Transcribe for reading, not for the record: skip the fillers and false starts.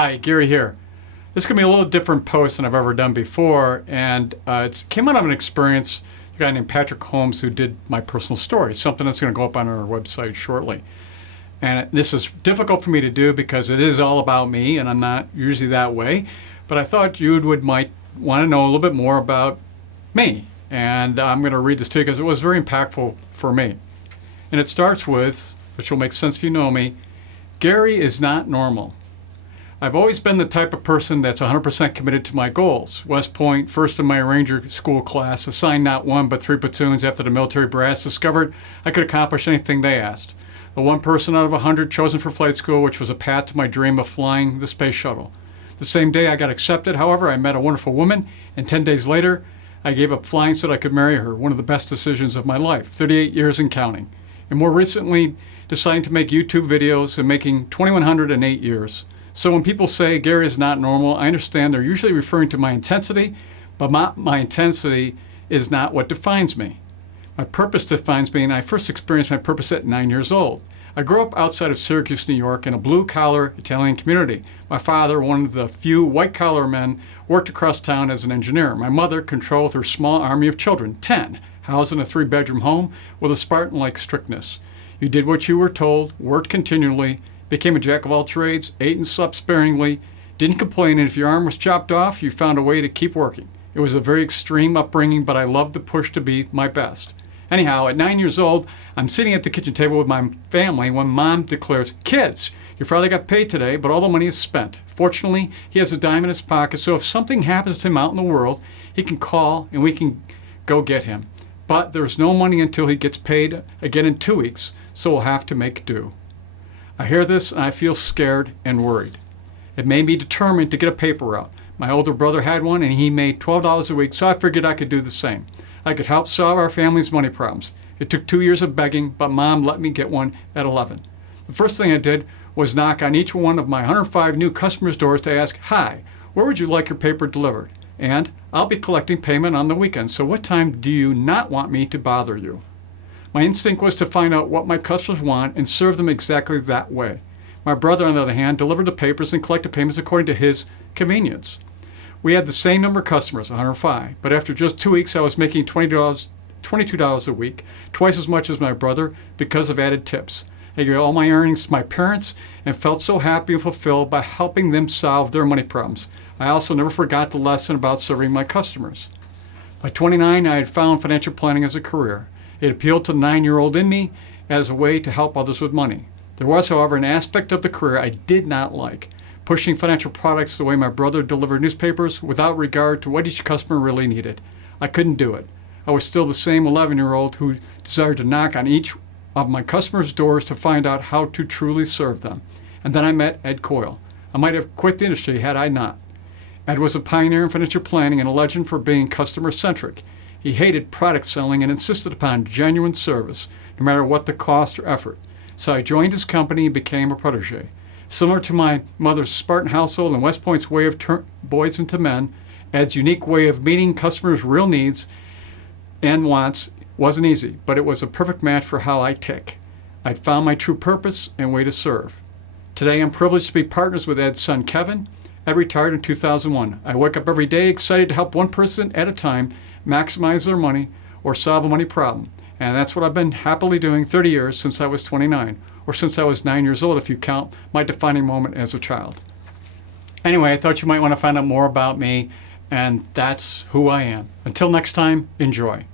Hi, Gary here. This is going to be a little different post than I've ever done before, and it came out of an experience, a guy named Patrick Holmes who did my personal story, something that's going to go up on our website shortly. And this is difficult for me to do because it is all about me, and I'm not usually that way, but I thought you might want to know a little bit more about me. And I'm going to read this to you because it was very impactful for me. And it starts with, which will make sense if you know me, Gary is not normal. I've always been the type of person that's 100% committed to my goals. West Point, first in my Ranger School class, assigned not one but 3 platoons after the military brass discovered I could accomplish anything they asked. The one person out of 100 chosen for flight school, which was a path to my dream of flying the space shuttle. The same day I got accepted, however, I met a wonderful woman, and 10 days later, I gave up flying so that I could marry her, one of the best decisions of my life, 38 years and counting. And more recently, deciding to make YouTube videos and making 2,108 years. So when people say Gary is not normal, I understand they're usually referring to my intensity, but my intensity is not what defines me. My purpose defines me, and I first experienced my purpose at 9 years old. I grew up outside of Syracuse, New York, in a blue-collar Italian community. My father, one of the few white-collar men, worked across town as an engineer. My mother controlled her small army of children, 10, housed in a 3-bedroom home with a Spartan-like strictness. You did what you were told, worked continually, became a jack of all trades, ate and slept sparingly, didn't complain, and if your arm was chopped off, you found a way to keep working. It was a very extreme upbringing, but I loved the push to be my best. Anyhow, at 9 years old, I'm sitting at the kitchen table with my family when Mom declares, "Kids, your father got paid today, but all the money is spent. Fortunately, he has a dime in his pocket, so if something happens to him out in the world, he can call and we can go get him. But there's no money until he gets paid again in 2 weeks, so we'll have to make do." I hear this and I feel scared and worried. It made me determined to get a paper route. My older brother had one and he made $12 a week, so I figured I could do the same. I could help solve our family's money problems. It took 2 years of begging, but Mom let me get one at 11. The first thing I did was knock on each one of my 105 new customers' doors to ask, "Hi, where would you like your paper delivered? And I'll be collecting payment on the weekend, so what time do you not want me to bother you?" My instinct was to find out what my customers want and serve them exactly that way. My brother, on the other hand, delivered the papers and collected payments according to his convenience. We had the same number of customers, 105, but after just 2 weeks I was making $22 a week, twice as much as my brother because of added tips. I gave all my earnings to my parents and felt so happy and fulfilled by helping them solve their money problems. I also never forgot the lesson about serving my customers. By 29, I had found financial planning as a career. It appealed to the 9-year-old in me as a way to help others with money. There was, however, an aspect of the career I did not like, pushing financial products the way my brother delivered newspapers without regard to what each customer really needed. I couldn't do it. I was still the same 11-year-old who desired to knock on each of my customers' doors to find out how to truly serve them. And then I met Ed Coyle. I might have quit the industry had I not. Ed was a pioneer in financial planning and a legend for being customer-centric. He hated product selling and insisted upon genuine service, no matter what the cost or effort. So I joined his company and became a protege. Similar to my mother's Spartan household and West Point's way of turning boys into men, Ed's unique way of meeting customers' real needs and wants wasn't easy, but it was a perfect match for how I tick. I'd found my true purpose and way to serve. Today I'm privileged to be partners with Ed's son Kevin. Ed retired in 2001. I wake up every day excited to help one person at a time maximize their money or solve a money problem. And that's what I've been happily doing 30 years since I was 29, or since I was 9 years old if you count my defining moment as a child. Anyway, I thought you might want to find out more about me, and that's who I am. Until next time, enjoy.